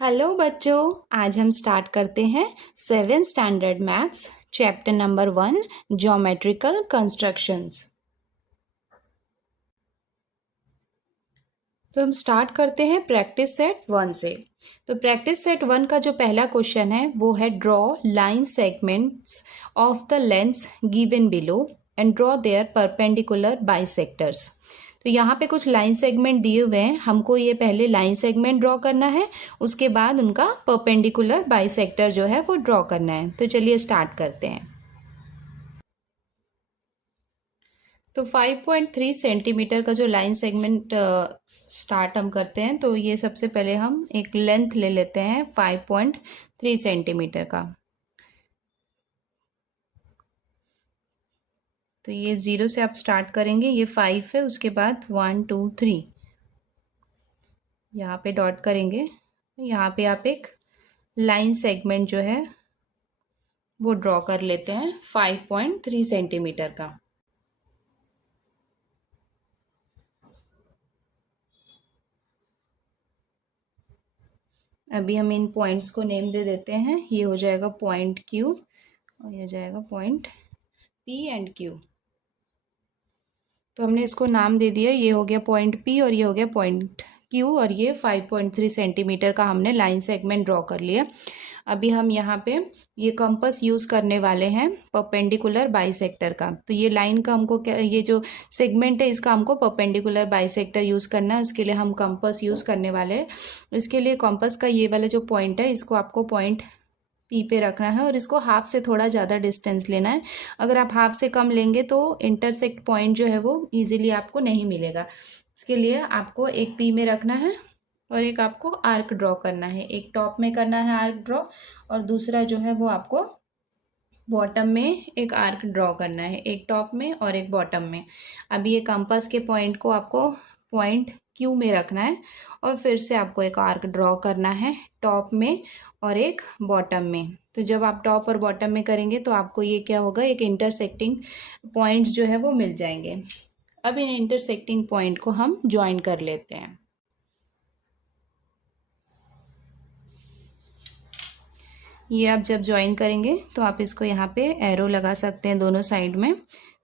Hello बच्चों, आज हम स्टार्ट करते हैं 7th standard maths chapter number 1 geometrical constructions. तो हम स्टार्ट करते हैं प्रैक्टिस सेट 1 से। तो प्रैक्टिस सेट 1 का जो पहला क्वेश्चन है वो है draw line segments of the lengths given below and draw their perpendicular bisectors. तो यहाँ पे कुछ लाइन सेगमेंट दिए हुए हैं, हमको ये पहले लाइन सेगमेंट ड्रॉ करना है, उसके बाद उनका परपेंडिकुलर बाइसेक्टर जो है वो ड्रॉ करना है। तो चलिए स्टार्ट करते हैं। तो 5.3 सेंटीमीटर का जो लाइन सेगमेंट स्टार्ट हम करते हैं, तो ये सबसे पहले हम एक लेंथ ले लेते हैं 5.3 सेंटीमीटर का। तो ये 0 से आप स्टार्ट करेंगे, ये 5 है, उसके बाद 1 2 3 यहाँ पे डॉट करेंगे। यहाँ पे आप एक लाइन सेगमेंट जो है वो ड्रॉ कर लेते हैं 5.3 सेंटीमीटर का। अभी हम इन पॉइंट्स को नेम दे देते हैं। ये हो जाएगा पॉइंट क्यू और ये हो जाएगा पॉइंट पी एंड क्यू। तो हमने इसको नाम दे दिया, ये हो गया पॉइंट पी और ये हो गया पॉइंट क्यू, और ये 5.3 सेंटीमीटर का हमने लाइन सेगमेंट ड्रॉ कर लिया। अभी हम यहाँ पे ये कंपास यूज़ करने वाले हैं परपेंडिकुलर बाइसेक्टर का। तो ये लाइन का हमको क्या, ये जो सेगमेंट है इसका हमको परपेंडिकुलर बाइसेक्टर यूज़ करना है, उसके लिए हम कंपास यूज़ करने वाले हैं। इसके लिए कंपास का ये वाला जो पॉइंट है इसको आपको पॉइंट पी पे रखना है और इसको हाफ से थोड़ा ज़्यादा डिस्टेंस लेना है। अगर आप हाफ से कम लेंगे तो इंटरसेक्ट पॉइंट जो है वो इजीली आपको नहीं मिलेगा। इसके लिए आपको एक पी में रखना है और एक आपको आर्क ड्रॉ करना है। एक टॉप में करना है आर्क ड्रॉ और दूसरा जो है वो आपको बॉटम में एक आर्क ड्रॉ करना है, एक टॉप में और एक बॉटम में। अभी ये कंपास के पॉइंट को आपको पॉइंट क्यू में रखना है और फिर से आपको एक आर्क ड्रॉ करना है टॉप में और एक बॉटम में। तो जब आप टॉप और बॉटम में करेंगे तो आपको ये क्या होगा, एक इंटरसेक्टिंग पॉइंट्स जो है वो मिल जाएंगे। अब इन इंटरसेक्टिंग पॉइंट को हम ज्वाइन कर लेते हैं। ये आप जब ज्वाइन करेंगे तो आप इसको यहाँ पे एरो लगा सकते हैं दोनों साइड में।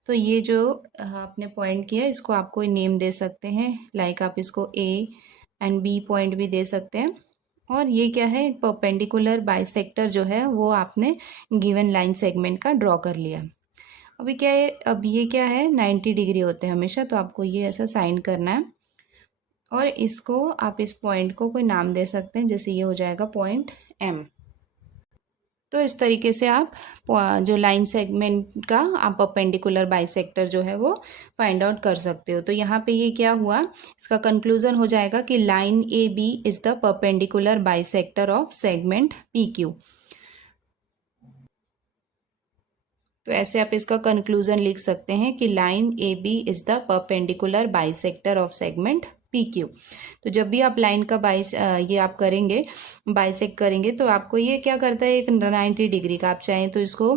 तो ये जो आपने पॉइंट किया इसको आपको नेम दे सकते हैं, लाइक आप इसको ए एंड बी पॉइंट भी दे सकते हैं। और ये क्या है, एक परपेंडिकुलर बाइसेक्टर जो है वो आपने गिवन लाइन सेगमेंट का ड्रॉ कर लिया। अभी क्या है, अब ये क्या है 90 डिग्री होते हैं हमेशा, तो आपको ये ऐसा साइन करना है और इसको आप इस पॉइंट को कोई नाम दे सकते हैं, जैसे ये हो जाएगा पॉइंट एम। तो इस तरीके से आप जो लाइन सेगमेंट का आप परपेंडिकुलर बाइसेक्टर जो है वो फाइंड आउट कर सकते हो। तो यहाँ पे ये क्या हुआ, इसका कंक्लूजन हो जाएगा कि line A B is the perpendicular bisector of segment P Q. तो ऐसे आप इसका कंक्लूजन लिख सकते हैं कि line A B is the perpendicular bisector of segment P Q. तो जब भी आप लाइन का ये आप करेंगे, बाइसेक्ट करेंगे, तो आपको ये क्या करता है, एक 90 डिग्री का, आप चाहें तो इसको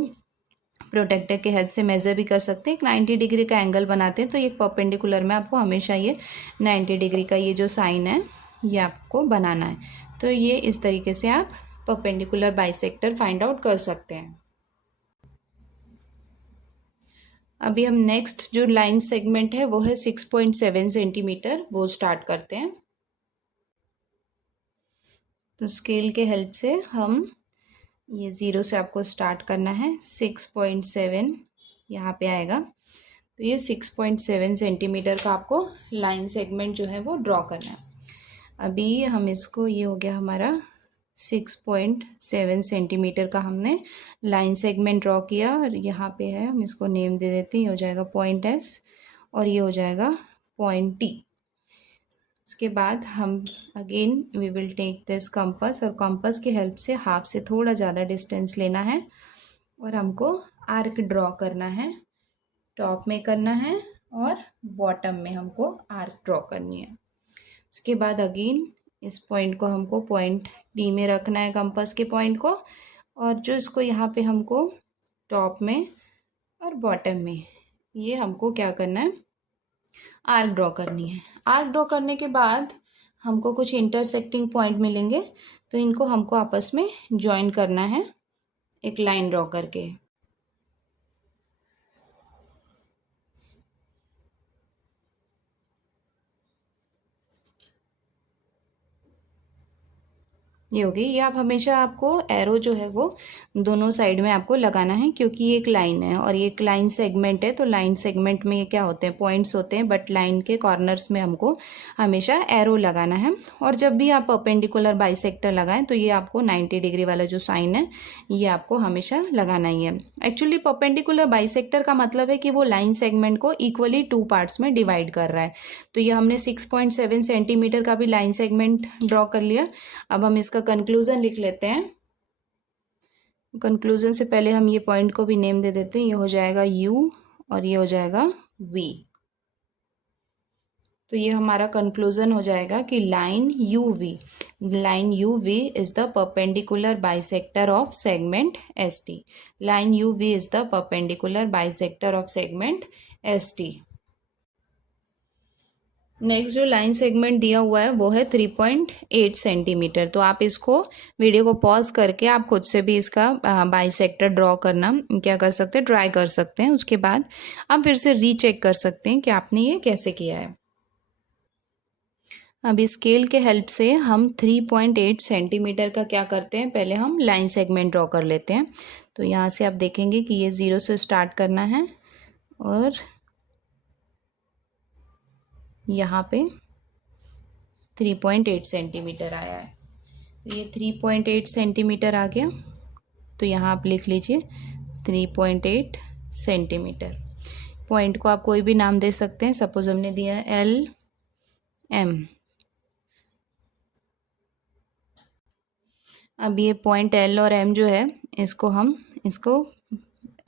प्रोटेक्टर के हेल्प से मेज़र भी कर सकते हैं। एक 90 डिग्री का एंगल बनाते हैं तो ये परपेंडिकुलर में आपको हमेशा ये 90 डिग्री का ये जो साइन है ये आपको बनाना है। तो ये इस तरीके से आप परपेंडिकुलर बाइसेक्टर फाइंड आउट कर सकते हैं। अभी हम नेक्स्ट जो लाइन सेगमेंट है वो है 6.7 सेंटीमीटर, वो स्टार्ट करते हैं। तो स्केल के हेल्प से हम ये 0 से आपको स्टार्ट करना है, 6.7 यहाँ पे आएगा। तो ये 6.7 सेंटीमीटर का आपको लाइन सेगमेंट जो है वो ड्रॉ करना है। अभी हम इसको, ये हो गया हमारा 6.7 सेंटीमीटर का हमने लाइन सेगमेंट ड्रॉ किया और यहाँ पे है, हम इसको नेम दे देते हैं, ये हो जाएगा पॉइंट एस और ये हो जाएगा पॉइंट टी। उसके बाद हम again we will take this compass और कंपास के हेल्प से हाफ से थोड़ा ज़्यादा डिस्टेंस लेना है और हमको आर्क ड्रॉ करना है, टॉप में करना है और बॉटम में हमको आर्क ड्रॉ करनी है। उसके बाद अगेन इस पॉइंट को हमको पॉइंट डी में रखना है, कंपास के पॉइंट को, और जो इसको यहाँ पे हमको टॉप में और बॉटम में ये हमको क्या करना है, आर्क ड्रॉ करनी है। आर्क ड्रॉ करने के बाद हमको कुछ इंटरसेक्टिंग पॉइंट मिलेंगे, तो इनको हमको आपस में ज्वाइन करना है एक लाइन ड्रॉ करके। ये हो गई। ये आप हमेशा आपको एरो जो है वो दोनों साइड में आपको लगाना है, क्योंकि ये एक लाइन है और ये एक लाइन सेगमेंट है। तो लाइन सेगमेंट में ये क्या होते हैं, पॉइंट्स होते हैं, बट लाइन के कॉर्नर्स में हमको हमेशा एरो लगाना है। और जब भी आप परपेंडिकुलर बाइसेक्टर लगाएं तो ये आपको 90 डिग्री वाला जो साइन है ये आपको हमेशा लगाना ही है। एक्चुअली परपेंडिकुलर बाइसेक्टर का मतलब है कि वो लाइन सेगमेंट को इक्वली 2 पार्ट्स में डिवाइड कर रहा है। तो ये हमने 6.7 सेंटीमीटर का भी लाइन सेगमेंट ड्रॉ कर लिया। अब हम इसका कंक्लूजन लिख लेते हैं। कंक्लूजन से पहले हम ये पॉइंट को भी नेम दे देते हैं। ये हो जाएगा U और ये हो जाएगा V। तो ये हमारा कंक्लूजन हो जाएगा कि line U V is the perpendicular bisector of segment ST। Line UV is the perpendicular bisector of segment ST। Next जो लाइन सेगमेंट दिया हुआ है वो है 3.8 सेंटीमीटर। तो आप इसको वीडियो को पॉज करके आप खुद से भी इसका बाइसेक्टर ड्रॉ करना क्या कर सकते हैं, ट्राई कर सकते हैं। उसके बाद आप फिर से रीचेक कर सकते हैं कि आपने ये कैसे किया है। अब स्केल के हेल्प से हम 3.8 सेंटीमीटर का क्या करते हैं, पहले हम लाइन सेगमेंट ड्रॉ कर लेते हैं। तो यहाँ से आप देखेंगे कि ये 0 से स्टार्ट करना है और यहाँ पे 3.8 सेंटीमीटर आया है। तो ये 3.8 सेंटीमीटर आ गया। तो यहाँ आप लिख लीजिए 3.8 सेंटीमीटर। पॉइंट को आप कोई भी नाम दे सकते हैं। सपोज हमने दिया LM। अब ये पॉइंट L और M जो है इसको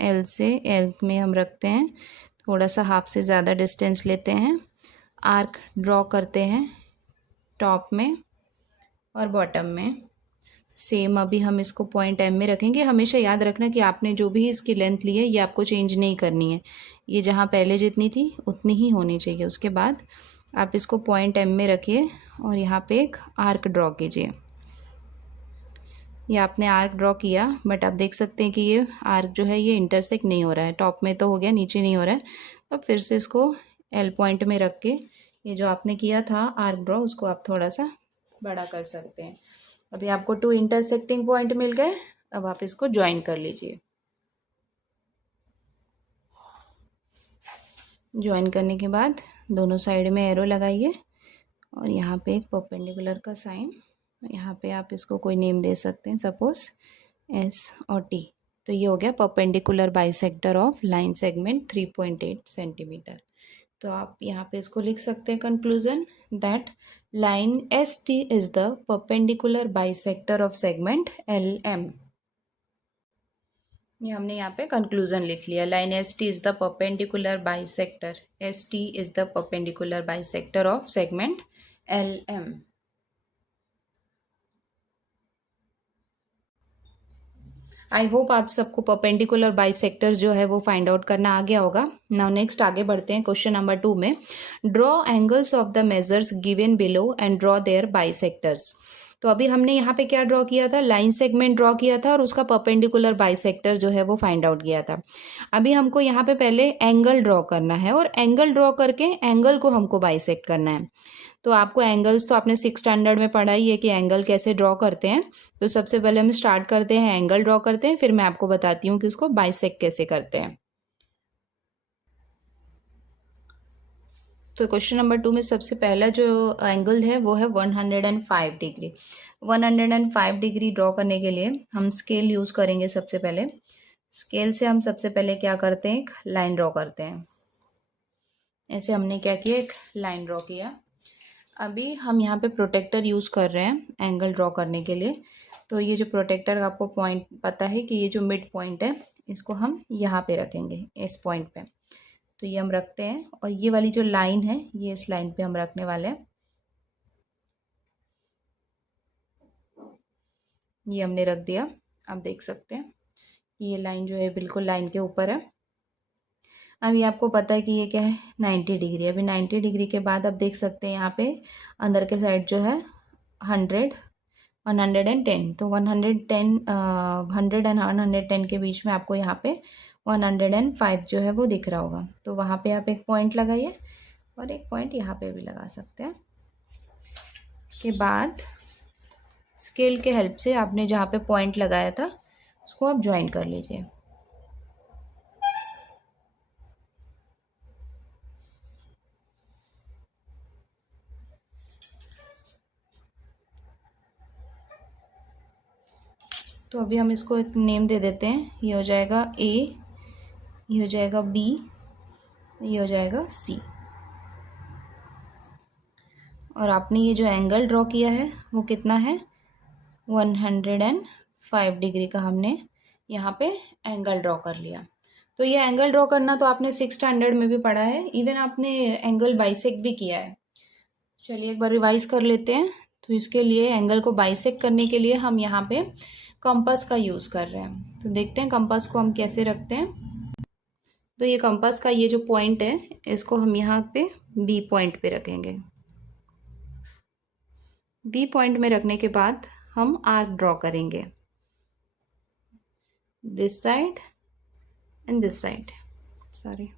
L से L में हम रखते हैं, थोड़ा सा हाफ से ज़्यादा डिस्टेंस लेते हैं, आर्क ड्रॉ करते हैं टॉप में और बॉटम में। सेम अभी हम इसको पॉइंट M में रखेंगे। हमेशा याद रखना कि आपने जो भी इसकी लेंथ ली है ये आपको चेंज नहीं करनी है, ये जहाँ पहले जितनी थी उतनी ही होनी चाहिए। उसके बाद आप इसको पॉइंट M में रखिए और यहाँ पे एक आर्क ड्रॉ कीजिए। ये आपने आर्क ड्रॉ किया, बट आप देख सकते हैं कि ये आर्क जो है ये इंटरसेक्ट नहीं हो रहा है। टॉप में तो हो गया, नीचे नहीं हो रहा है। अब फिर से इसको L पॉइंट में रख के ये जो आपने किया था आर्क ड्रॉ उसको आप थोड़ा सा बड़ा कर सकते हैं। अभी आपको 2 इंटरसेक्टिंग पॉइंट मिल गए। अब आप इसको ज्वाइन कर लीजिए। ज्वाइन करने के बाद दोनों साइड में एरो लगाइए और यहाँ पे एक परपेंडिकुलर का साइन, यहाँ पे आप इसको कोई नेम दे सकते हैं, सपोज S और T। तो ये हो गया perpendicular bisector of line segment 3.8 centimetre. तो आप यहाँ पे इसको लिख सकते हैं conclusion that line ST is the perpendicular bisector of segment LM। ये हमने यहाँ पे कंक्लूजन लिख लिया। Line ST is the perpendicular bisector, ST is the perpendicular bisector of segment LM। I hope आप सबको परपेंडिकुलर बाइसेक्टर्स जो है वो फाइंड आउट करना आ गया होगा। नाउ नेक्स्ट आगे बढ़ते हैं क्वेश्चन नंबर 2 में। Draw angles of the measures given below and draw their bisectors. तो अभी हमने यहाँ पे क्या ड्रॉ किया था, लाइन सेगमेंट ड्रॉ किया था और उसका परपेंडिकुलर बाइसेक्टर जो है वो फाइंड आउट किया था। अभी हमको यहाँ पे पहले एंगल ड्रॉ करना है और एंगल ड्रॉ करके एंगल को हमको बाइसेक्ट करना है। तो आपको एंगल्स तो आपने 6 स्टैंडर्ड में पढ़ा ही है कि एंगल कैसे ड्रॉ करते हैं। तो सबसे पहले हम स्टार्ट करते हैं, एंगल ड्रॉ करते हैं, फिर मैं आपको बताती हूँ कि उसको बाइसेक्ट कैसे करते हैं। तो क्वेश्चन नंबर 2 में सबसे पहला जो एंगल है वो है 105 डिग्री। 105 डिग्री ड्रॉ करने के लिए हम स्केल यूज़ करेंगे। सबसे पहले स्केल से हम सबसे पहले क्या करते हैं, एक लाइन ड्रॉ करते हैं। ऐसे हमने क्या किया, एक लाइन ड्रॉ किया। अभी हम यहाँ पे प्रोटेक्टर यूज़ कर रहे हैं एंगल ड्रॉ करने के लिए। तो ये जो प्रोटेक्टर का आपको पॉइंट पता है कि ये जो मिड पॉइंट है इसको हम यहाँ पे रखेंगे, इस पॉइंट पे। तो ये हम रखते हैं और ये वाली जो लाइन है ये इस लाइन पे हम रखने वाले हैं। ये हमने रख दिया। आप देख सकते हैं ये लाइन जो है बिल्कुल लाइन के ऊपर है। अभी आपको पता है कि ये क्या है 90 डिग्री। अभी 90 डिग्री के बाद आप देख सकते हैं यहाँ पे अंदर के साइड जो है 100 110, तो 110 100 एंड 110 के बीच में आपको यहाँ पे 105 जो है वो दिख रहा होगा। तो वहाँ पे आप एक पॉइंट लगाइए और एक पॉइंट यहाँ पे भी लगा सकते हैं। उसके बाद स्केल के हेल्प से आपने जहाँ पे पॉइंट लगाया था उसको आप ज्वाइन कर लीजिए। तो अभी हम इसको एक नेम दे देते हैं। ये हो जाएगा ए, ये हो जाएगा बी, ये हो जाएगा सी। और आपने ये जो एंगल ड्रॉ किया है वो कितना है 105 डिग्री का हमने यहाँ पे एंगल ड्रॉ कर लिया। तो ये एंगल ड्रॉ करना तो आपने 6th स्टैंडर्ड में भी पढ़ा है, इवन आपने एंगल बाइसेक्ट भी किया है। चलिए एक बार रिवाइज कर लेते हैं। तो इसके लिए एंगल को बाइसेक्ट करने के लिए हम यहाँ पे कंपास का यूज़ कर रहे हैं। तो देखते हैं कंपास को हम कैसे रखते हैं। तो ये कंपास का ये जो पॉइंट है इसको हम यहाँ पे बी पॉइंट पे रखेंगे। बी पॉइंट में रखने के बाद हम आर्क ड्रॉ करेंगे this side and this side, sorry.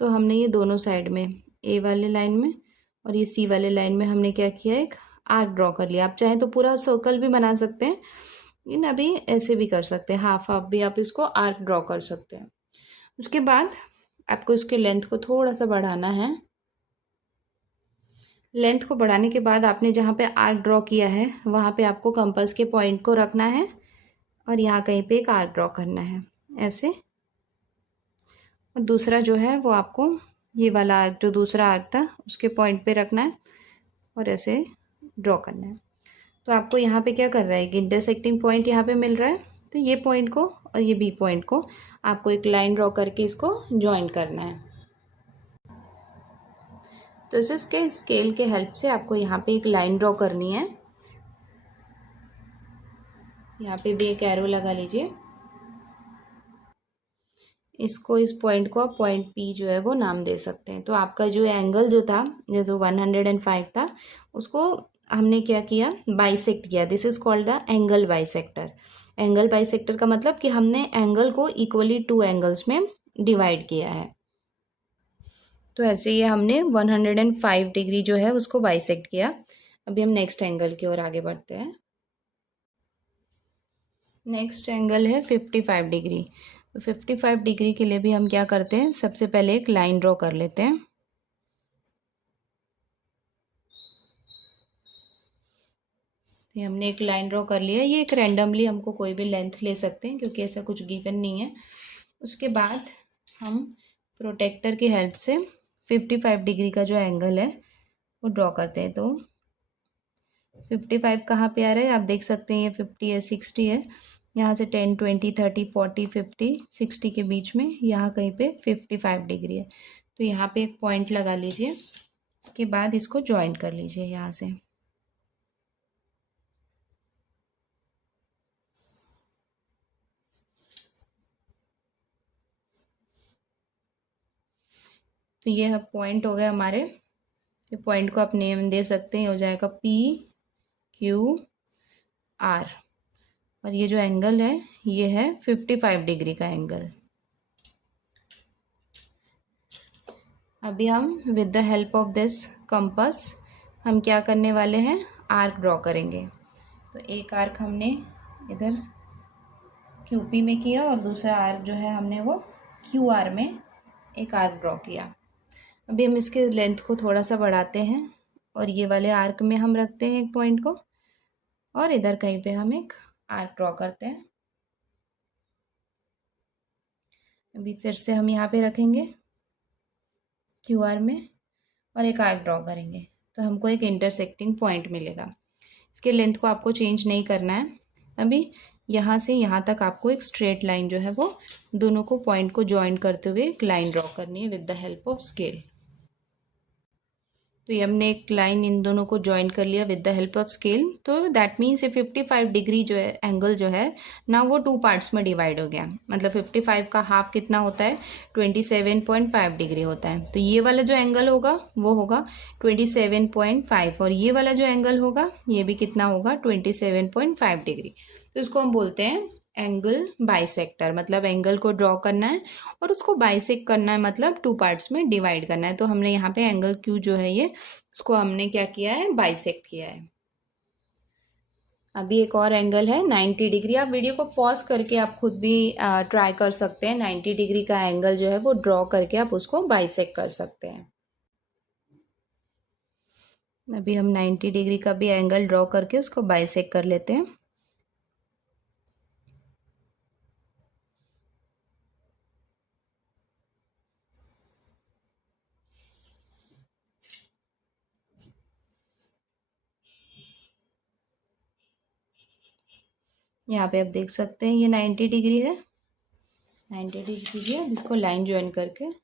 तो हमने ये दोनों साइड में ए वाले लाइन में और ये सी वाले लाइन में हमने क्या किया, एक आर्क ड्रॉ कर लिया। आप चाहें तो पूरा सर्कल भी बना सकते हैं, लेकिन अभी ऐसे भी कर सकते हैं, हाफ हाफ भी आप इसको आर्क ड्रॉ कर सकते हैं। उसके बाद आपको इसके लेंथ को थोड़ा सा बढ़ाना है। लेंथ को बढ़ाने के बाद आपने जहाँ पे आर्क ड्रॉ किया है वहाँ पे आपको कंपास के पॉइंट को रखना है और यहाँ कहीं पे एक आर्क ड्रॉ करना है ऐसे। और दूसरा जो है वो आपको ये वाला आर्क, जो दूसरा आर्क था उसके पॉइंट पे रखना है और ऐसे ड्रॉ करना है। तो आपको यहाँ पे क्या कर रहा है, एक इंटरसेक्टिंग पॉइंट यहाँ पे मिल रहा है। तो ये पॉइंट को और ये बी पॉइंट को आपको एक लाइन ड्रॉ करके इसको ज्वाइन करना है। तो इसके स्केल के हेल्प से आपको यहाँ पे एक लाइन ड्रॉ करनी है। यहाँ पे भी एक एरो लगा लीजिए। इसको, इस पॉइंट को आप पॉइंट पी जो है वो नाम दे सकते हैं। तो आपका जो एंगल जो था जैसे 105 था उसको हमने क्या किया, बाइसेक्ट किया। This is called the angle bisector. Angle bisector का मतलब कि हमने एंगल को इक्वली 2 एंगल्स में डिवाइड किया है। तो ऐसे ही हमने 105 डिग्री जो है उसको बाइसेक्ट किया। अभी हम नेक्स्ट एंगल की ओर आगे बढ़ते हैं। नेक्स्ट एंगल है 55 डिग्री। तो 55 डिग्री के लिए भी हम क्या करते हैं, सबसे पहले एक लाइन ड्रॉ कर लेते हैं। ये हमने एक लाइन ड्रॉ कर लिया। ये एक रैंडमली हमको कोई भी लेंथ ले सकते हैं क्योंकि ऐसा कुछ गिवन नहीं है। उसके बाद हम प्रोटेक्टर की हेल्प से 55 डिग्री का जो एंगल है वो ड्रॉ करते हैं। तो 55 कहाँ पे आ रहा है आप देख सकते हैं, ये 50 है, 60 है, यहाँ से 10 20 30 40 50 60 के बीच में यहाँ कहीं पे 55 डिग्री है। तो यहाँ पे एक पॉइंट लगा लीजिए। उसके बाद इसको ज्वाइन कर लीजिए यहाँ से। तो ये पॉइंट हो गए हमारे। ये पॉइंट को आप नेम दे सकते हैं, हो जाएगा पी क्यू आर। और ये जो एंगल है ये है 55 डिग्री का एंगल। अभी हम with the help of this compass हम क्या करने वाले हैं, आर्क ड्रॉ करेंगे। तो एक आर्क हमने इधर क्यूपी में किया और दूसरा आर्क जो है हमने वो क्यू आर में एक आर्क ड्रॉ किया। अभी हम इसके लेंथ को थोड़ा सा बढ़ाते हैं और ये वाले आर्क में हम रखते हैं एक पॉइंट को और इधर कहीं पे हम एक आर्क ड्रॉ करते हैं। अभी फिर से हम यहाँ पे रखेंगे क्यू आर में और एक आर्क ड्रॉ करेंगे तो हमको एक इंटरसेक्टिंग पॉइंट मिलेगा। इसके लेंथ को आपको चेंज नहीं करना है। अभी यहाँ से यहाँ तक आपको एक स्ट्रेट लाइन जो है वो दोनों को पॉइंट को ज्वाइन करते हुए एक लाइन ड्रॉ करनी है with the help of scale. तो ये हमने एक लाइन इन दोनों को ज्वाइन कर लिया with the help of scale. तो दैट मीन्स ये 55 डिग्री जो है एंगल जो है ना, वो टू पार्ट्स में डिवाइड हो गया। मतलब 55 का हाफ कितना होता है, 27.5 डिग्री होता है। तो ये वाला जो एंगल होगा वो होगा 27.5, और ये वाला जो एंगल होगा ये भी कितना होगा, 27.5 डिग्री। तो इसको हम बोलते हैं एंगल बाइसेक्टर। मतलब एंगल को ड्रॉ करना है और उसको बाइसेक्ट करना है, मतलब टू पार्ट्स में डिवाइड करना है। तो हमने यहाँ पे एंगल क्यू जो है ये, इसको हमने क्या किया है, बाइसेक्ट किया है। अभी एक और एंगल है 90 डिग्री। आप वीडियो को पॉज करके आप खुद भी ट्राई कर सकते हैं। 90 डिग्री का एंगल जो है वो ड्रॉ करके आप उसको बाइसेक्ट कर सकते हैं। अभी हम 90 डिग्री का भी एंगल ड्रॉ करके उसको बाइसेक्ट कर लेते हैं। यहाँ पे आप देख सकते हैं ये 90 डिग्री है, 90 डिग्री की है, जिसको लाइन ज्वाइन करके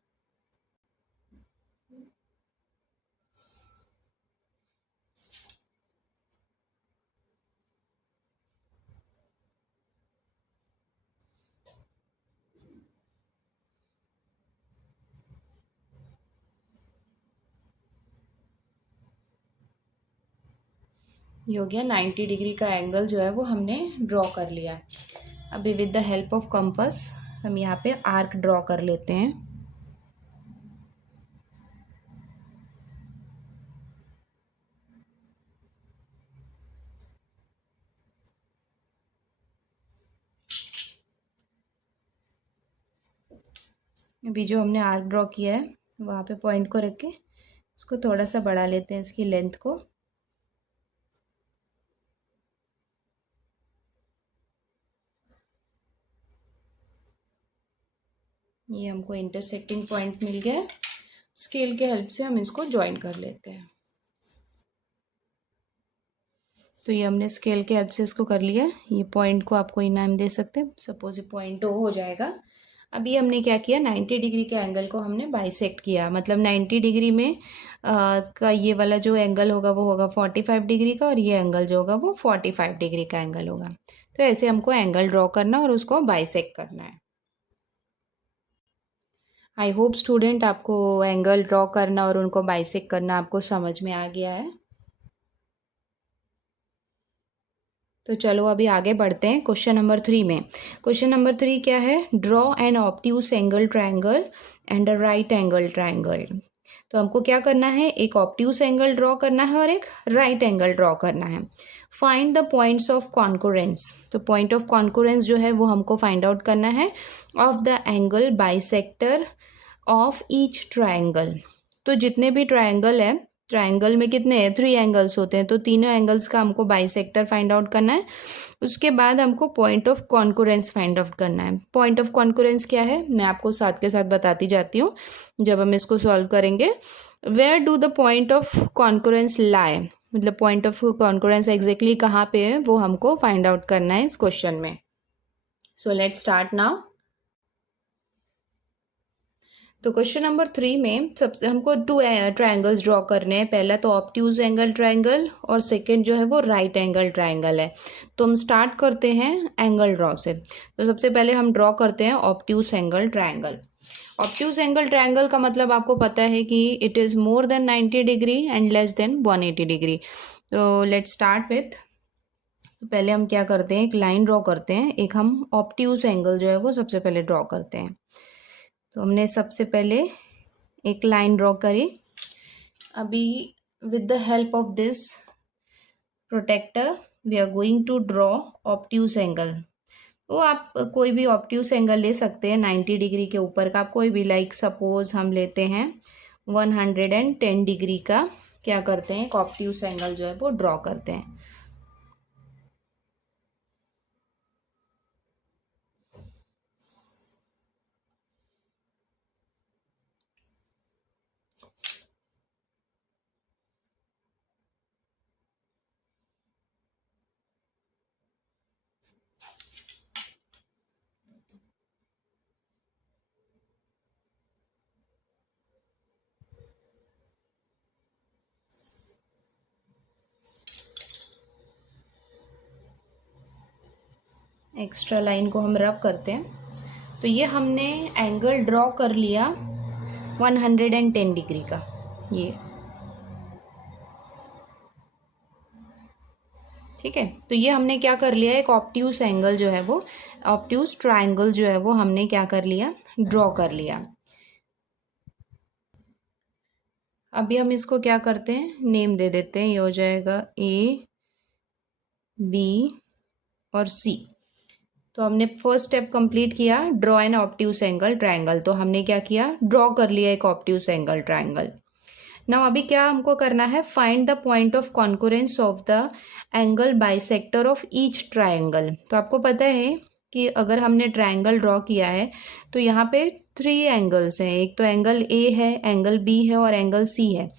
ये हो गया 90 डिग्री का एंगल जो है वो हमने ड्रॉ कर लिया। अभी with the help of compass हम यहाँ पे आर्क ड्रॉ कर लेते हैं। अभी जो हमने आर्क ड्रॉ किया है वहाँ पे पॉइंट को रख के उसको थोड़ा सा बढ़ा लेते हैं, इसकी लेंथ को। ये हमको इंटरसेक्टिंग पॉइंट मिल गया है। स्केल के हेल्प से हम इसको ज्वाइन कर लेते हैं। तो ये हमने स्केल के हेल्प से इसको कर लिया। ये पॉइंट को आप कोई नाम दे सकते हैं, सपोज ये पॉइंट ओ हो जाएगा। अभी हमने क्या किया, 90 डिग्री के एंगल को हमने बाइसेक्ट किया। मतलब 90 डिग्री में का ये वाला जो एंगल होगा वो होगा 45 डिग्री का, और ये एंगल जो होगा वो 45 डिग्री का एंगल होगा। तो ऐसे हमको एंगल ड्रॉ करना और उसको बाइसेक्ट करना है। आई होप स्टूडेंट आपको एंगल ड्रॉ करना और उनको बाइसेक्ट करना आपको समझ में आ गया है। तो चलो अभी आगे बढ़ते हैं क्वेश्चन नंबर 3 में। क्वेश्चन नंबर 3 क्या है, draw an obtuse angle triangle and a right angle triangle. तो हमको क्या करना है, एक ऑब्ट्यूज एंगल ड्रॉ करना है और एक राइट एंगल ड्रॉ करना है। Find the points of concurrence. तो पॉइंट ऑफ कॉन्करेंस जो है वो हमको फाइंड आउट करना है of the angle bisector of each triangle. तो जितने भी ट्रायंगल है, ट्रायंगल में कितने हैं, 3 एंगल्स होते हैं, तो तीनों एंगल्स का हमको बाइसेक्टर फाइंड आउट करना है। उसके बाद हमको point of concurrence find out करना है। पॉइंट ऑफ कॉन्करेंस क्या है, मैं आपको साथ के साथ बताती जाती हूँ जब हम इसको सॉल्व करेंगे। Where do the point of concurrence lie, मतलब पॉइंट ऑफ कॉन्करेंस एग्जैक्टली कहाँ पे है वो हमको फाइंड आउट करना है इस क्वेश्चन में। So let's start now. तो क्वेश्चन नंबर 3 में सबसे हमको 2 ट्रायंगल्स ड्रॉ करने हैं। पहला तो ऑब्ट्यूज एंगल ट्रायंगल और सेकंड जो है वो राइट एंगल ट्रायंगल है। तो हम स्टार्ट करते हैं एंगल ड्रॉ से। तो सबसे पहले हम ड्रॉ करते हैं obtuse angle triangle. Obtuse angle triangle का मतलब आपको पता है कि it is more than 90 degree and less than 180 degree. तो लेट्स स्टार्ट विथ, तो पहले हम क्या करते हैं, एक लाइन ड्रॉ करते हैं। एक हम ऑब्ट्यूज एंगल जो है वो सबसे पहले ड्रॉ करते हैं। तो हमने सबसे पहले एक लाइन ड्रॉ करी। अभी with the help of this protractor we are going to draw obtuse angle. तो आप कोई भी ऑब्ट्यूज एंगल ले सकते हैं 90 डिग्री के ऊपर का, आप कोई भी, लाइक सपोज हम लेते हैं 110 डिग्री का। क्या करते हैं, एक ऑब्ट्यूज एंगल जो है वो ड्रॉ करते हैं। एक्स्ट्रा लाइन को हम रब करते हैं। तो ये हमने एंगल ड्रॉ कर लिया 110 डिग्री का। ये ठीक है, तो ये हमने क्या कर लिया, एक ऑब्ट्यूज एंगल जो है वो, ऑब्ट्यूज ट्रायंगल जो है वो हमने क्या कर लिया, ड्रॉ कर लिया। अभी हम इसको क्या करते हैं, नेम दे देते हैं। ये हो जाएगा ए, बी और सी। तो हमने फर्स्ट स्टेप कंप्लीट किया, draw an obtuse angle triangle. तो हमने क्या किया, ड्रॉ कर लिया एक ऑब्ट्यूज एंगल ट्रायंगल। नाउ अभी क्या हमको करना है, find the point of concurrence of the angle bisector of each triangle. तो आपको पता है कि अगर हमने ट्रायंगल ड्रॉ किया है तो यहाँ पे 3 एंगल्स हैं, एक तो एंगल ए है, एंगल बी है और एंगल सी है।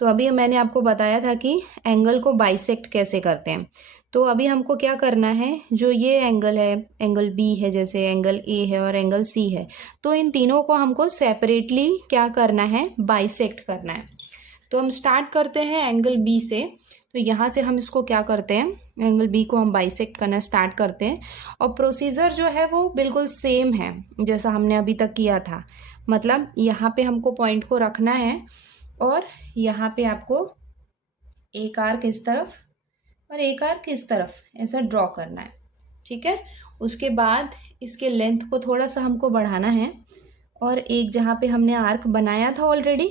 तो अभी मैंने आपको बताया था कि एंगल को बाइसेक्ट कैसे करते हैं। तो अभी हमको क्या करना है, जो ये एंगल है, एंगल बी है, जैसे एंगल ए है और एंगल सी है, तो इन तीनों को हमको सेपरेटली क्या करना है, बाइसेक्ट करना है। तो हम स्टार्ट करते हैं एंगल बी से। तो यहाँ से हम इसको क्या करते हैं, एंगल बी को हम बाइसेक्ट करना स्टार्ट करते हैं। और प्रोसीजर जो है वो बिल्कुल सेम है जैसा हमने अभी तक किया था। मतलब यहाँ पे हमको पॉइंट को रखना है और यहाँ पे आपको एक आर्क इस तरफ और एक आर्क इस तरफ ऐसा ड्रॉ करना है। ठीक है, उसके बाद इसके लेंथ को थोड़ा सा हमको बढ़ाना है और एक जहाँ पे हमने आर्क बनाया था ऑलरेडी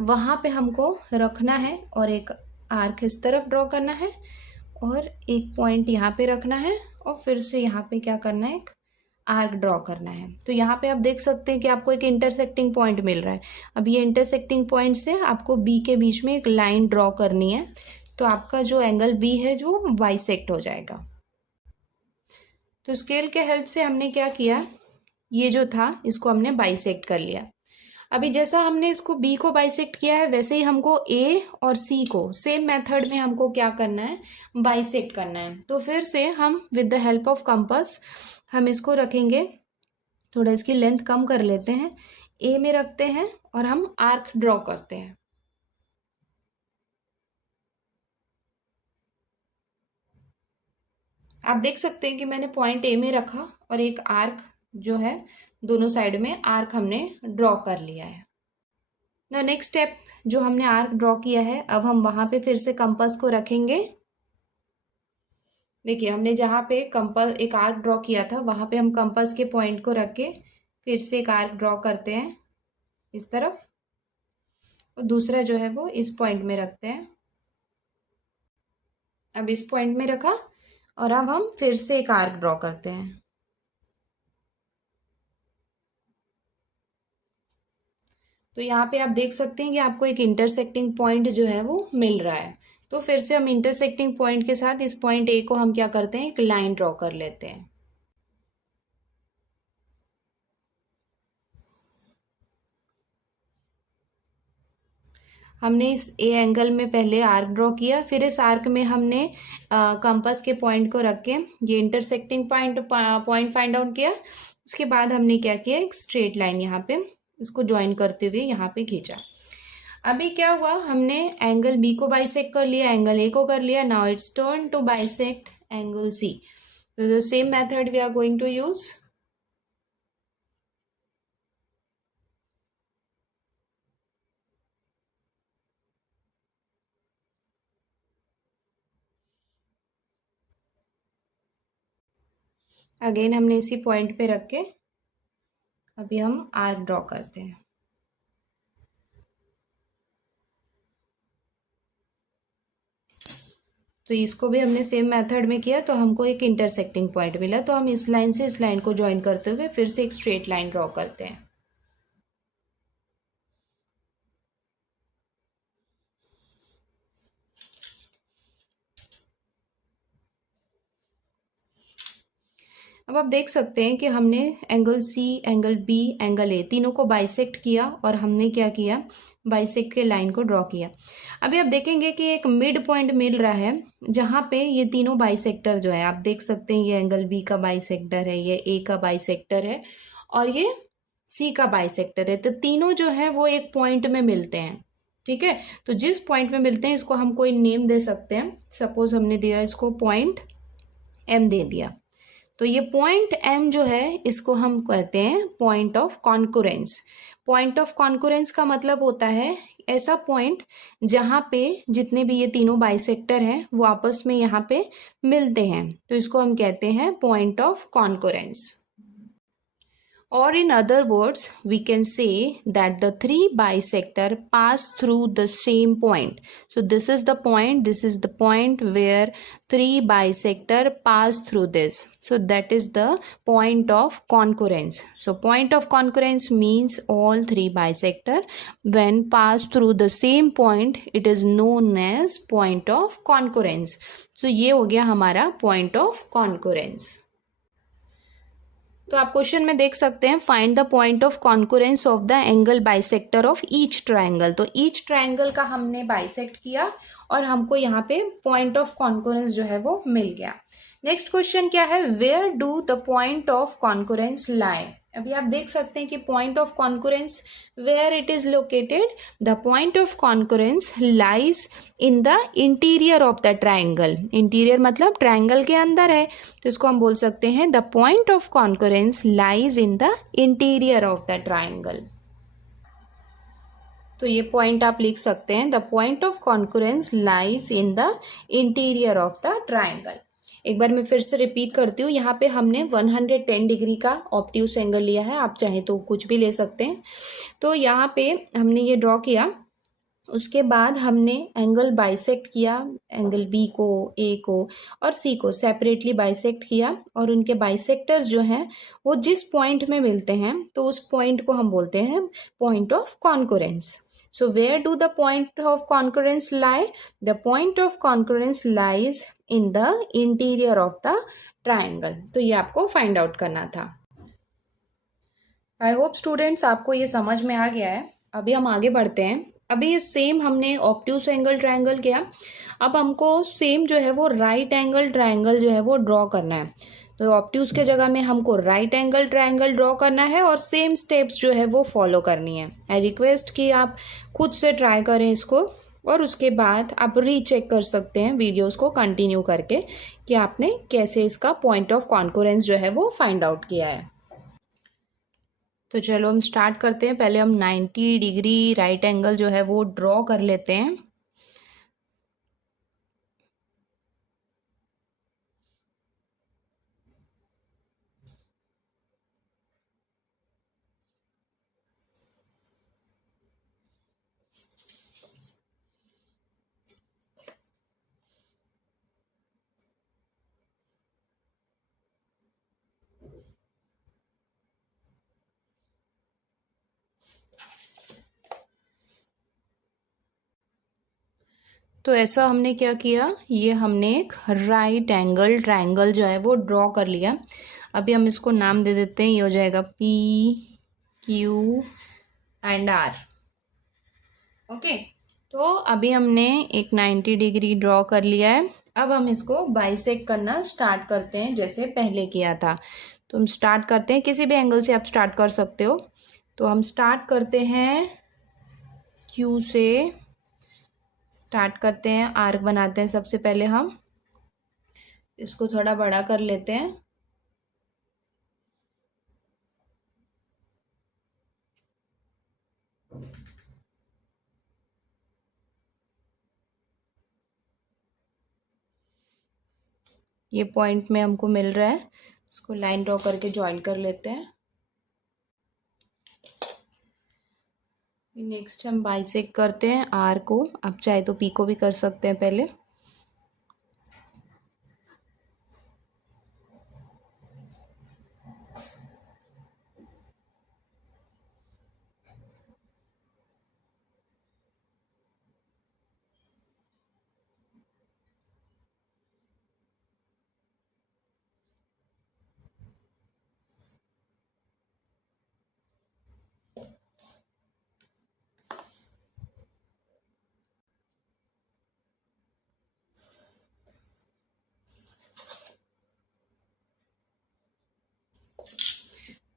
वहाँ पे हमको रखना है और एक आर्क इस तरफ ड्रॉ करना है और एक पॉइंट यहाँ पे रखना है और फिर से यहाँ पे क्या करना है, एक आर्क ड्रॉ करना है। तो यहाँ पे आप देख सकते हैं कि आपको एक इंटरसेक्टिंग पॉइंट मिल रहा है। अब ये इंटरसेक्टिंग पॉइंट से आपको बी के बीच में एक लाइन ड्रॉ करनी है। तो आपका जो एंगल बी है जो बाइसेक्ट हो जाएगा। तो स्केल के हेल्प से हमने क्या किया, ये जो था इसको हमने बाइसेक्ट कर लिया। अभी जैसा हमने इसको बी को बाइसेक्ट किया है वैसे ही हमको ए और सी को सेम मेथड में हमको क्या करना है, बाइसेक्ट करना है। तो फिर से हम with the help of compass हम इसको रखेंगे, थोड़ा इसकी लेंथ कम कर लेते हैं, ए में रखते हैं और हम आर्क ड्रॉ करते हैं। आप देख सकते हैं कि मैंने पॉइंट ए में रखा और एक आर्क जो है दोनों साइड में आर्क हमने ड्रॉ कर लिया है। ना नेक्स्ट स्टेप, जो हमने आर्क ड्रॉ किया है अब हम वहां पे फिर से कंपास को रखेंगे। देखिए हमने जहाँ पे कंपास एक आर्क ड्रॉ किया था वहां पे हम कंपास के पॉइंट को रख के फिर से एक आर्क ड्रॉ करते हैं इस तरफ और दूसरा जो है वो इस पॉइंट में रखते हैं। अब इस पॉइंट में रखा और अब हम फिर से एक आर्क ड्रॉ करते हैं। तो यहाँ पे आप देख सकते हैं कि आपको एक इंटरसेक्टिंग पॉइंट जो है वो मिल रहा है। तो फिर से हम इंटरसेक्टिंग पॉइंट के साथ इस पॉइंट ए को हम क्या करते हैं, एक लाइन ड्रॉ कर लेते हैं। हमने इस ए एंगल में पहले आर्क ड्रॉ किया, फिर इस आर्क में हमने कंपास के पॉइंट को रख के ये इंटरसेक्टिंग पॉइंट फाइंड आउट किया। उसके बाद हमने क्या किया, एक स्ट्रेट लाइन यहाँ पे इसको ज्वाइन करते हुए यहाँ पे खींचा। अभी क्या हुआ, हमने एंगल बी को बाइसेक्ट कर लिया, एंगल ए को कर लिया। Now it's turn to bisect angle C. तो the same method we are going to use. Again हमने इसी पॉइंट पे रख के अभी हम आर्क ड्रॉ करते हैं। तो इसको भी हमने सेम मेथड में किया तो हमको एक इंटरसेक्टिंग पॉइंट मिला। तो हम इस लाइन से इस लाइन को ज्वाइन करते हुए फिर से एक स्ट्रेट लाइन ड्रॉ करते हैं। अब आप देख सकते हैं कि हमने angle C, angle B, angle A तीनों को बाइसेक्ट किया और हमने क्या किया, बाइसेक्ट के लाइन को ड्रॉ किया। अभी आप देखेंगे कि एक मिड पॉइंट मिल रहा है जहाँ पे ये तीनों बाइसेक्टर जो है, आप देख सकते हैं ये एंगल बी का बाइसेक्टर है, ये ए का बाइसेक्टर है और ये सी का बाइसेक्टर है। तो तीनों जो है वो एक पॉइंट में मिलते हैं। ठीक है, तो जिस पॉइंट में मिलते हैं इसको हम कोई नेम दे सकते हैं। सपोज हमने दिया इसको पॉइंट एम दे दिया। तो ये पॉइंट एम जो है इसको हम कहते हैं पॉइंट ऑफ कॉन्कुरेंस। पॉइंट ऑफ कॉन्कुरेंस का मतलब होता है ऐसा पॉइंट जहाँ पे जितने भी ये तीनों बाइसेक्टर हैं वो आपस में यहाँ पे मिलते हैं, तो इसको हम कहते हैं point of concurrence. Or in other words, we can say that the three bisector pass through the same point. So this is the point where three bisector pass through this. So that is the point of concurrence. So point of concurrence means all three bisector when pass through the same point, it is known as point of concurrence. So ये हो गया हमारा point of concurrence. तो आप question में देख सकते हैं find the point of concurrence of the angle bisector of each triangle. तो ईच ट्रायंगल का हमने बाइसेक्ट किया और हमको यहाँ पे पॉइंट ऑफ कॉन्कुरेंस जो है वो मिल गया। नेक्स्ट क्वेश्चन क्या है, where do the point of concurrence lie. अभी आप देख सकते हैं कि point of concurrence where it is located, the point of concurrence lies in the interior of the triangle. Interior मतलब ट्राइंगल के अंदर है, तो इसको हम बोल सकते हैं the point of concurrence lies in the interior of the triangle. तो ये पॉइंट आप लिख सकते हैं, the point of concurrence lies in the interior of the triangle. एक बार मैं फिर से रिपीट करती हूँ, यहाँ पे हमने 110 डिग्री का ऑब्ट्यूस एंगल लिया है, आप चाहे तो कुछ भी ले सकते हैं। तो यहाँ पे हमने ये ड्रॉ किया, उसके बाद हमने एंगल बाइसेक्ट किया, एंगल बी को, ए को और सी को सेपरेटली बाइसेक्ट किया, और उनके बाइसेक्टर्स जो हैं वो जिस पॉइंट में मिलते हैं तो उस पॉइंट को हम बोलते हैं point of concurrence. So where do the point of concurrence lie? The point of concurrence lies in the interior of the triangle. तो ये आपको फाइंड आउट करना था। आई होप स्टूडेंट्स आपको ये समझ में आ गया है। अभी हम आगे बढ़ते हैं। अभी ये सेम हमने ऑब्ट्यूस एंगल ट्रायंगल किया, अब हमको सेम जो है वो राइट एंगल ट्रायंगल जो है वो ड्रॉ करना है। तो ऑब्ट्यूस के जगह में हमको राइट एंगल ट्रायंगल ड्रॉ करना है और सेम स्टेप्स जो है वो फॉलो करनी है। आई रिक्वेस्ट कि आप खुद से ट्राई करें इसको, और उसके बाद आप रीचेक कर सकते हैं वीडियोस को कंटिन्यू करके कि आपने कैसे इसका पॉइंट ऑफ कॉन्कुरेंस जो है वो फाइंड आउट किया है। तो चलो हम स्टार्ट करते हैं। पहले हम 90 डिग्री राइट एंगल जो है वो ड्रॉ कर लेते हैं। तो ऐसा हमने क्या किया, ये हमने एक राइट एंगल ट्रायंगल जो है वो ड्रॉ कर लिया। अभी हम इसको नाम दे देते हैं, ये हो जाएगा P Q and R. Okay, तो अभी हमने एक 90 डिग्री ड्रॉ कर लिया है। अब हम इसको बाइसेक्ट करना स्टार्ट करते हैं जैसे पहले किया था। तो हम स्टार्ट करते हैं, किसी भी एंगल से आप स्टार्ट कर सकते हो। तो हम स्टार्ट करते हैं क्यू से, स्टार्ट करते हैं, आर्क बनाते हैं। सबसे पहले हम इसको थोड़ा बड़ा कर लेते हैं। ये पॉइंट में हमको मिल रहा है, इसको लाइन ड्रॉ करके ज्वाइन कर लेते हैं। नेक्स्ट हम बाइसेक्ट करते हैं आर को, आप चाहे तो पी को भी कर सकते हैं पहले।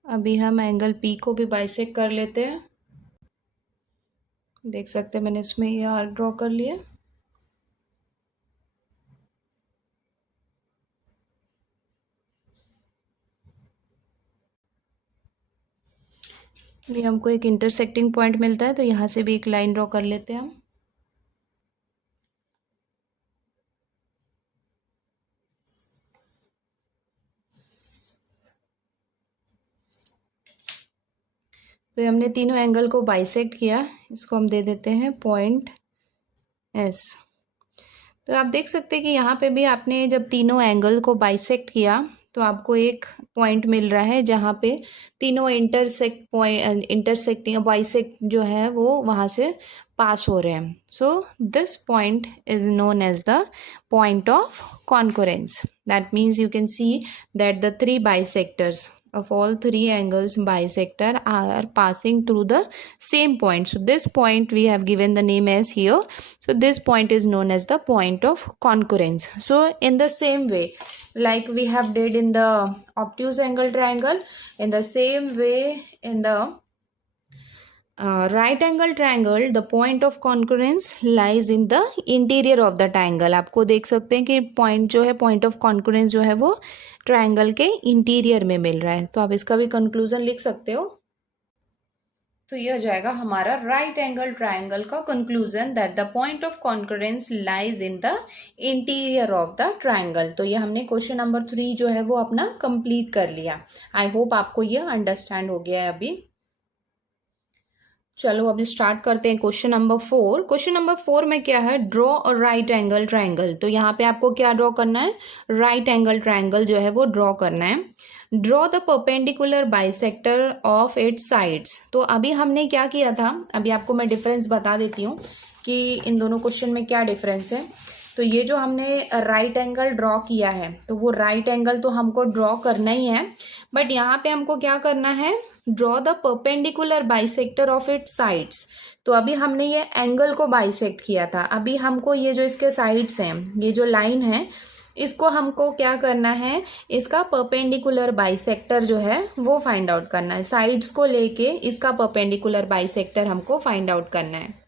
अभी हम एंगल पी को भी बाइसेक्ट कर लेते हैं। देख सकते हैं मैंने इसमें ये आर्क ड्रॉ कर लिया। ये हमको एक इंटरसेक्टिंग पॉइंट मिलता है, तो यहाँ से भी एक लाइन ड्रॉ कर लेते हैं हम। तो ये हमने तीनों एंगल को बाइसेक्ट किया, इसको हम दे देते हैं पॉइंट एस। तो आप देख सकते हैं कि यहाँ पे भी आपने जब तीनों एंगल को बाइसेक्ट किया तो आपको एक पॉइंट मिल रहा है जहाँ पे तीनों इंटरसेक्टिंग बाइसेक्ट जो है वो वहाँ से पास हो रहे हैं। So this point is known as the point of concurrence. That means you can see that the three bisectors of all three angles bisector are passing through the same point. So this point we have given the name as here. So this point is known as the point of concurrence. So in the same way, like we have did in the obtuse angle triangle, in the same way in the right angle triangle, the point of concurrence lies in the interior of the triangle. आपको देख सकते हैं कि point जो है point of concurrence जो है वो ट्रायंगल के इंटीरियर में मिल रहा है। तो आप इसका भी कंक्लूजन लिख सकते हो। तो यह हो जाएगा हमारा राइट एंगल ट्रायंगल का conclusion, that the point of concurrence lies in the interior of the triangle. तो ये हमने क्वेश्चन नंबर 3 जो है वो अपना कंप्लीट कर लिया। आई होप आपको ये अंडरस्टैंड हो गया है अभी। चलो अभी स्टार्ट करते हैं क्वेश्चन नंबर 4। क्वेश्चन नंबर 4 में क्या है, draw a right angle triangle. तो यहाँ पे आपको क्या ड्रॉ करना है, राइट एंगल ट्रायंगल जो है वो ड्रॉ करना है। Draw the perpendicular bisector of its sides. तो अभी हमने क्या किया था, अभी आपको मैं डिफरेंस बता देती हूँ कि इन दोनों क्वेश्चन में क्या डिफरेंस है। तो ये जो हमने राइट एंगल ड्रॉ किया है तो वो राइट एंगल तो हमको ड्रॉ करना ही है, बट यहाँ पे हमको क्या करना है, draw the perpendicular bisector of its sides. तो अभी हमने ये एंगल को बाइसेक्ट किया था, अभी हमको ये जो इसके साइड्स हैं, ये जो लाइन है, इसको हमको क्या करना है, इसका परपेंडिकुलर बाइसेक्टर जो है वो फाइंड आउट करना है। साइड्स को लेके इसका परपेंडिकुलर बाइसेक्टर हमको फाइंड आउट करना है।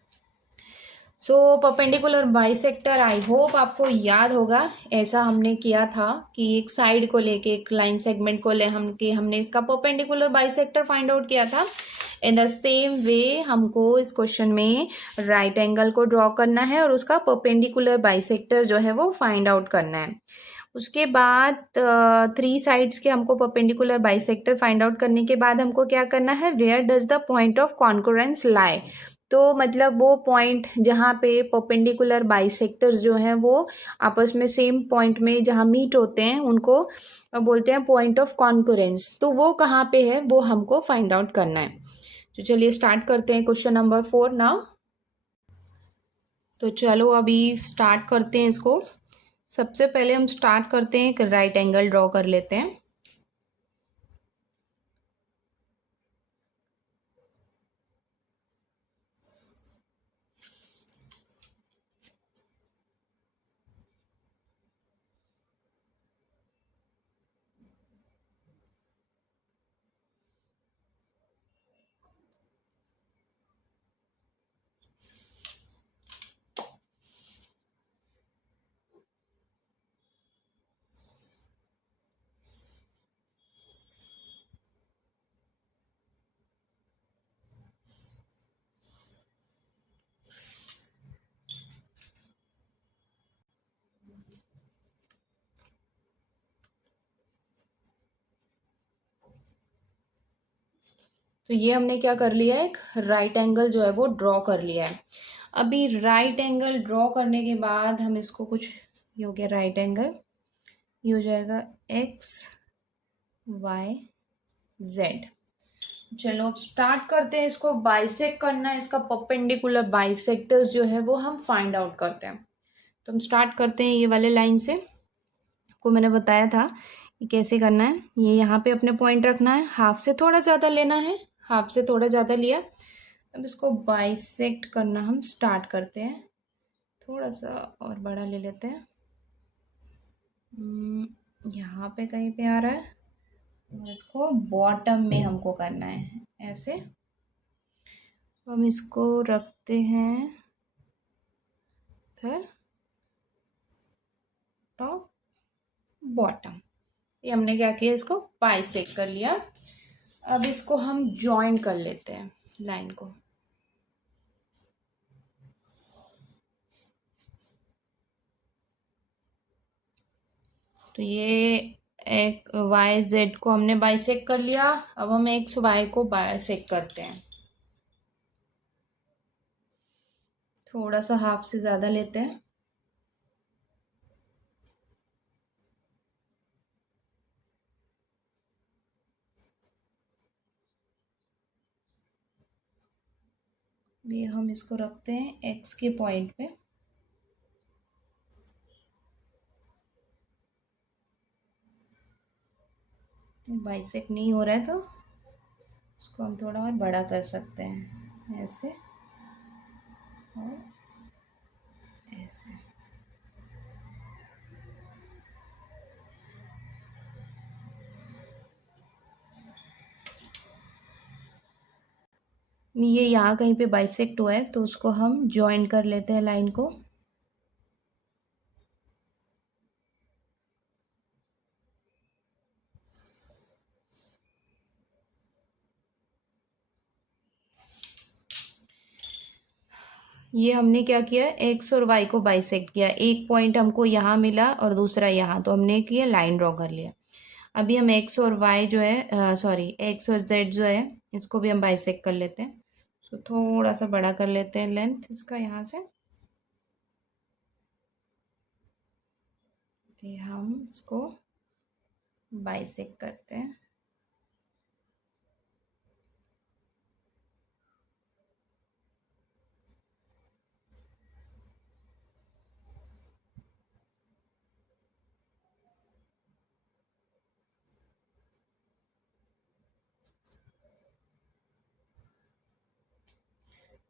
So perpendicular bisector I hope आपको याद होगा, ऐसा हमने किया था कि एक साइड को लेके एक लाइन सेगमेंट को ले हमने इसका परपेंडिकुलर बाइसेक्टर फाइंड आउट किया था। इन द सेम वे हमको इस क्वेश्चन में राइट एंगल को ड्रॉ करना है और उसका परपेंडिकुलर बाइसेक्टर जो है वो फाइंड आउट करना है। उसके बाद 3 साइड्स के हमको परपेंडिकुलर बाइसेक्टर फाइंड आउट करने के बाद हमको क्या करना है, where does the point of concurrence lie. तो मतलब वो पॉइंट जहाँ पे परपेंडिकुलर बाइसेक्टर्स जो हैं वो आपस में सेम पॉइंट में जहाँ मीट होते हैं उनको बोलते हैं पॉइंट ऑफ कॉन्करेंस। तो वो कहाँ पे है वो हमको फाइंड आउट करना है। तो चलिए स्टार्ट करते हैं क्वेश्चन नंबर 4 नाउ। तो चलो अभी स्टार्ट करते हैं इसको। सबसे पहले हम स्टार्ट करते हैं, एक राइट एंगल ड्रॉ कर लेते हैं। तो ये हमने क्या कर लिया है, एक राइट एंगल जो है वो ड्रॉ कर लिया है। अभी राइट एंगल ड्रॉ करने के बाद हम इसको कुछ, ये हो गया राइट एंगल, ये हो जाएगा एक्स वाई जेड। चलो अब स्टार्ट करते हैं इसको बाइसेक्ट करना है, इसका परपेंडिकुलर बाइसेक्टर्स जो है वो हम फाइंड आउट करते हैं। तो हम स्टार्ट करते हैं ये वाले लाइन से। आपको मैंने बताया था कि कैसे करना है, ये यहाँ पे अपने पॉइंट रखना है, हाफ से थोड़ा ज़्यादा लेना है, हाफ से थोड़ा ज़्यादा लिया। अब इसको बाइसेक्ट करना हम स्टार्ट करते हैं, थोड़ा सा और बड़ा ले लेते हैं। यहाँ पे कहीं पे आ रहा है और इसको बॉटम में हमको करना है ऐसे। हम इसको रखते हैं इधर, टॉप बॉटम। ये हमने क्या किया, इसको बाइसेक्ट कर लिया। अब इसको हम ज्वाइन कर लेते हैं लाइन को। तो ये एक वाई जेड को हमने बाइसेक्ट कर लिया। अब हम एक्स वाई को बाइसेक्ट करते हैं। थोड़ा सा हाफ से ज़्यादा लेते हैं। ये हम इसको रखते हैं एक्स के पॉइंट पे। बाइसेक्ट नहीं हो रहा है तो इसको हम थोड़ा और बड़ा कर सकते हैं, ऐसे और ऐसे। ये यहाँ कहीं पे बाइसेक्ट हुआ है तो उसको हम ज्वाइन कर लेते हैं लाइन को। ये हमने क्या किया, एक्स और वाई को बाइसेक्ट किया। एक पॉइंट हमको यहाँ मिला और दूसरा यहाँ, तो हमने किया लाइन ड्रॉ कर लिया। अभी हम एक्स और वाई जो है, सॉरी एक्स और जेड जो है, इसको भी हम बाइसेक्ट कर लेते हैं। सो थोड़ा सा बड़ा कर लेते हैं लेंथ इसका यहाँ से। फिर हम इसको बाइसेक्ट करते हैं।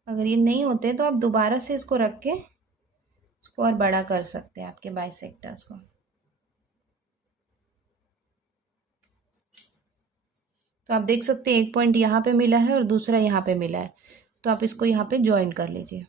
अगर ये नहीं होते तो आप दोबारा से इसको रख के इसको और बड़ा कर सकते हैं, आपके बाइसेक्टर्स को। तो आप देख सकते हैं एक पॉइंट यहाँ पे मिला है और दूसरा यहाँ पे मिला है, तो आप इसको यहाँ पे ज्वाइन कर लीजिए।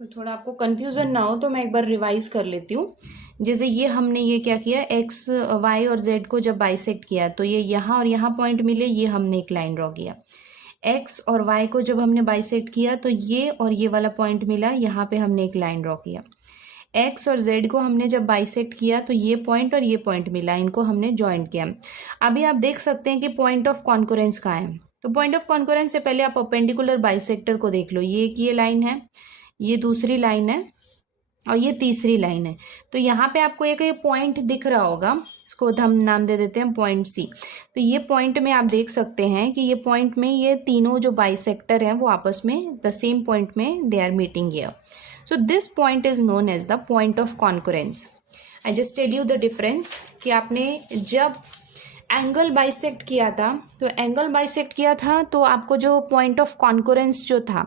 तो थोड़ा आपको कंफ्यूजन ना हो तो मैं एक बार रिवाइज कर लेती हूँ। जैसे ये हमने ये क्या किया, एक्स वाई और जेड को जब बाइसेक्ट किया तो ये यहाँ और यहाँ पॉइंट मिले, ये हमने एक लाइन ड्रॉ किया। एक्स और वाई को जब हमने बाइसेक्ट किया तो ये और ये वाला पॉइंट मिला, यहाँ पे हमने एक लाइन ड्रॉ किया। एक्स और जेड को हमने जब बाइसेक्ट किया तो ये पॉइंट और ये पॉइंट मिला, इनको हमने ज्वाइंट किया। अभी आप देख सकते हैं कि पॉइंट ऑफ कॉन्करेंस कहाँ है। तो पॉइंट ऑफ कॉन्करेंस से पहले आप परपेंडिकुलर बाइसेक्टर को देख लो। ये लाइन है, ये दूसरी लाइन है और ये तीसरी लाइन है। तो यहाँ पे आपको एक ये पॉइंट दिख रहा होगा, इसको हम नाम दे देते हैं पॉइंट सी। तो ये पॉइंट में आप देख सकते हैं कि ये पॉइंट में ये तीनों जो बाइसेक्टर हैं वो आपस में द सेम पॉइंट में they are meeting here. So this point is known as the point of concurrence. I just tell you the difference कि आपने जब एंगल बाइसेक्ट किया था, तो एंगल बाइसेक्ट किया था तो आपको जो पॉइंट ऑफ कॉन्करेंस जो था,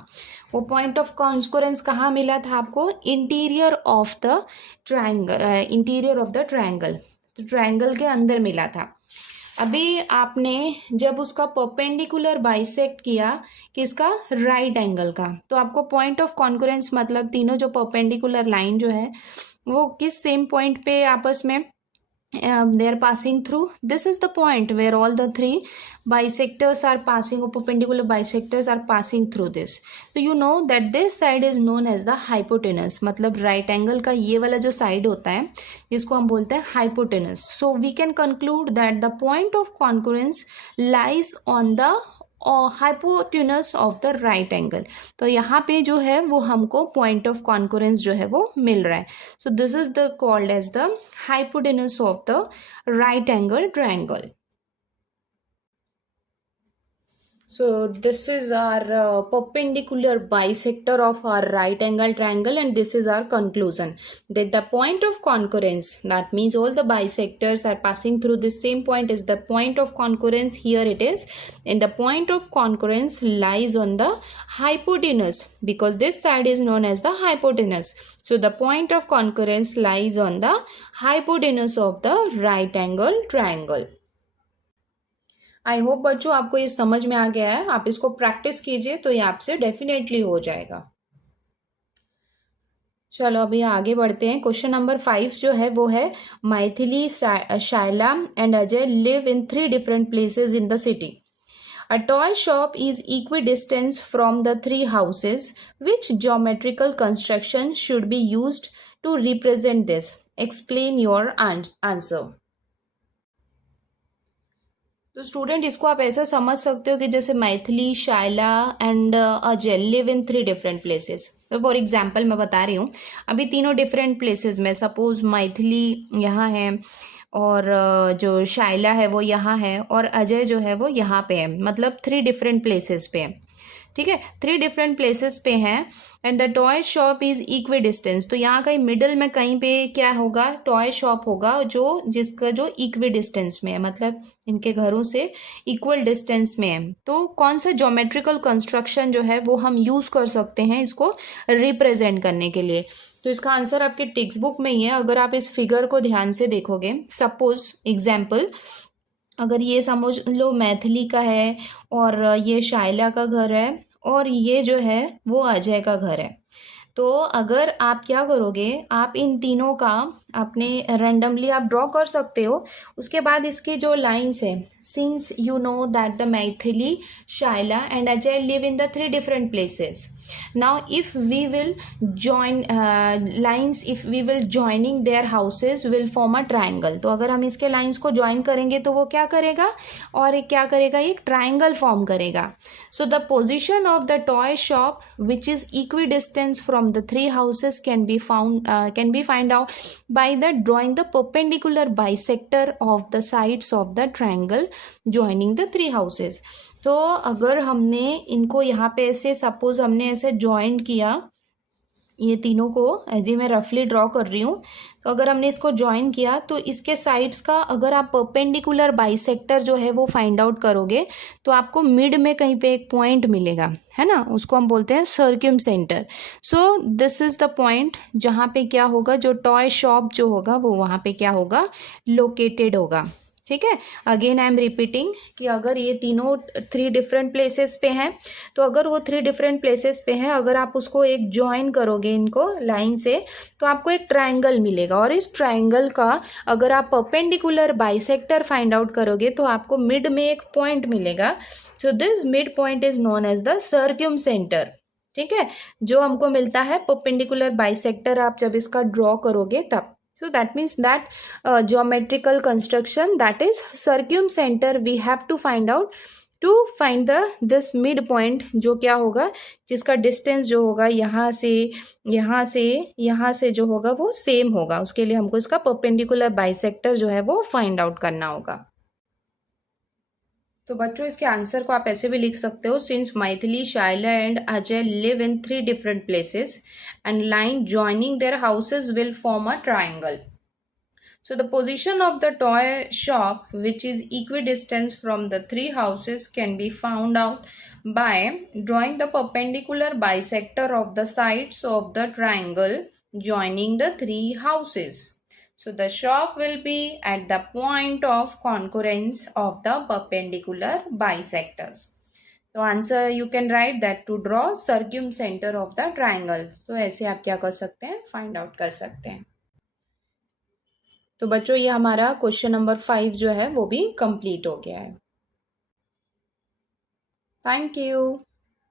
वो पॉइंट ऑफ कॉन्करेंस कहाँ मिला था आपको, interior of the triangle, interior of the triangle, तो ट्रायंगल के अंदर मिला था। अभी आपने जब उसका परपेंडिकुलर बाइसेक्ट किया किसका, राइट एंगल का, तो आपको पॉइंट ऑफ कॉन्करेंस मतलब तीनों जो परपेंडिकुलर लाइन जो है वो किस सेम पॉइंट पे आपस में they are passing through. This is the point where all the three bisectors are passing, or perpendicular bisectors are passing through this. So you know that this side is known as the hypotenuse, मतलब right angle का ये वाला जो side होता है जिसको हम बोलते हैं hypotenuse. So we can conclude that the point of concurrence lies on the और hypotenuse of the right angle. तो यहाँ पे जो है वो हमको पॉइंट ऑफ कॉन्करेंस जो है वो मिल रहा है। So this is the called as the hypotenuse of the right angle triangle. So this is our perpendicular bisector of our right angle triangle, and this is our conclusion that the point of concurrence, that means all the bisectors are passing through the same point, is the point of concurrence. Here it is, and the point of concurrence lies on the hypotenuse, because this side is known as the hypotenuse. So the point of concurrence lies on the hypotenuse of the right angle triangle. I hope बच्चों आपको ये समझ में आ गया है, आप इसको practice कीजिए तो ये आपसे डेफिनेटली हो जाएगा। चलो अभी आगे बढ़ते हैं। क्वेश्चन नंबर 5 जो है वो है, Maithili, Shaila and Ajay live in 3 different places in the city. A toy shop is equidistant from the 3 houses. Which geometrical construction should be used to represent this? Explain your answer. तो स्टूडेंट इसको आप ऐसा समझ सकते हो कि जैसे Maithili, Shaila and Ajay live in 3 different places. तो फॉर एग्जांपल मैं बता रही हूँ, अभी तीनों डिफरेंट प्लेसेस में, सपोज मैथिली यहाँ है और जो शायला है वो यहाँ है और अजय जो है वो यहाँ पे है, मतलब 3 डिफरेंट प्लेसेस पे है। ठीक है, 3 डिफरेंट प्लेसेस पे हैं and the toy shop is equi distance. तो यहाँ कहीं मिडल में कहीं पे क्या होगा, टॉय शॉप होगा जो जिसका जो इक्वी डिस्टेंस में है, मतलब इनके घरों से इक्वल डिस्टेंस में है। तो कौन सा ज्योमेट्रिकल कंस्ट्रक्शन जो है वो हम यूज़ कर सकते हैं इसको रिप्रेजेंट करने के लिए? तो इसका आंसर आपके टेक्स्ट बुक में ही है। अगर आप इस फिगर को ध्यान से देखोगे, सपोज एग्जाम्पल, अगर ये समझ लो मैथिली का है और ये शायला का घर है और ये जो है वो अजय का घर है, तो अगर आप क्या करोगे, आप इन तीनों का अपने रैंडमली आप ड्रॉ कर सकते हो। उसके बाद इसकी जो लाइंस है, since you know that the Maithili, Shaila and Ajay live in the 3 different places, now if we will join lines, if we will joining their houses will form a triangle। तो अगर हम इसके लाइंस को ज्वाइन करेंगे तो वो क्या करेगा, और एक क्या करेगा, एक ट्राइंगल फॉर्म करेगा। So the position of the toy shop which is equi distance from the 3 houses can be find out by the drawing the perpendicular bisector of the sides of the triangle joining the 3 houses। तो अगर हमने इनको यहाँ पे ऐसे suppose हमने ऐसे joint किया, ये तीनों को ऐसे मैं रफली ड्रॉ कर रही हूँ, तो अगर हमने इसको ज्वाइन किया तो इसके साइड्स का अगर आप परपेंडिकुलर बाइसेक्टर जो है वो फाइंड आउट करोगे तो आपको मिड में कहीं पे एक पॉइंट मिलेगा, है ना, उसको हम बोलते हैं circumcentre. So this is the point जहाँ पे क्या होगा, जो टॉय शॉप जो होगा वो वहाँ पे क्या होगा, लोकेटेड होगा। ठीक है, अगेन आई एम रिपीटिंग कि अगर ये तीनों 3 डिफरेंट प्लेसेस पे हैं, तो अगर वो 3 डिफरेंट प्लेसेस पे हैं, अगर आप उसको एक ज्वाइन करोगे इनको लाइन से, तो आपको एक ट्राइंगल मिलेगा। और इस ट्राइंगल का अगर आप परपेंडिकुलर बाइसेक्टर फाइंड आउट करोगे तो आपको मिड में एक पॉइंट मिलेगा। So this mid point is known as the circumcentre. ठीक है, जो हमको मिलता है परपेंडिकुलर बाइसेक्टर आप जब इसका ड्रॉ करोगे तब। So that means that geometrical construction, that is circum center, we have to find out to find the this mid point, जो क्या होगा, जिसका डिस्टेंस जो होगा यहाँ से यहाँ से जो होगा वो सेम होगा। उसके लिए हमको इसका परपेंडिकुलर बाइसेक्टर जो है वो फाइंड आउट करना होगा। तो बच्चों इसके आंसर को आप ऐसे भी लिख सकते हो, सिंस Maithili, Shaila and Ajay live in 3 different places and line joining their houses will form a triangle. So the position of the toy shop, which is equidistant from the 3 houses, can be found out by drawing the perpendicular bisector of the sides of the triangle joining the 3 houses. So the shop will be at the point of concurrence of the perpendicular bisectors. तो answer you can write that to draw circumcentre of the triangle. तो ऐसे आप क्या कर सकते हैं, find out कर सकते हैं। तो बच्चों ये हमारा क्वेश्चन नंबर 5 जो है वो भी कंप्लीट हो गया है। Thank you.